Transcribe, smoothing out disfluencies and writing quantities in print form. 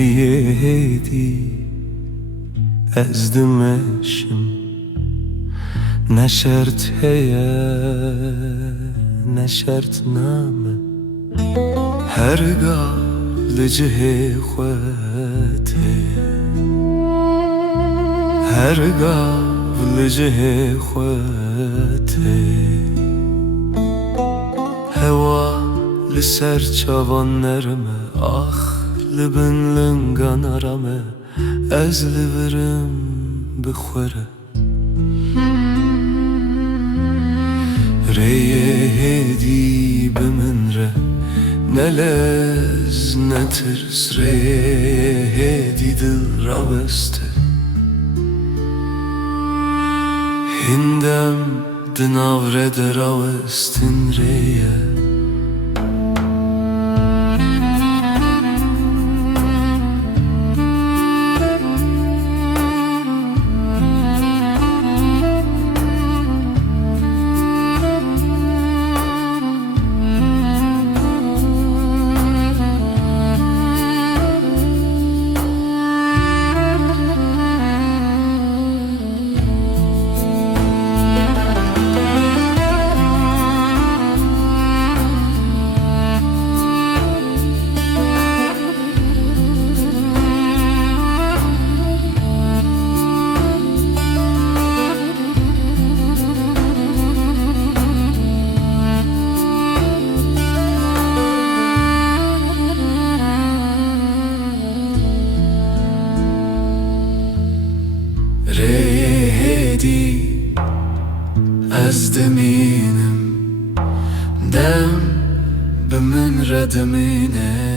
ريدي أزدمشم نشرت هيا نشرت نامه هرقا لجهي خواتي هرقا لجهي خواتي هوا لسر çavanlarımı ah لبن لنگان arame ez liverim بخوره ريه هدي بمنره نلز نترس ريه هدي دل رابسته هندم دناوره دراوستن ريه ريدي أزدمينم دم بمن ردمينه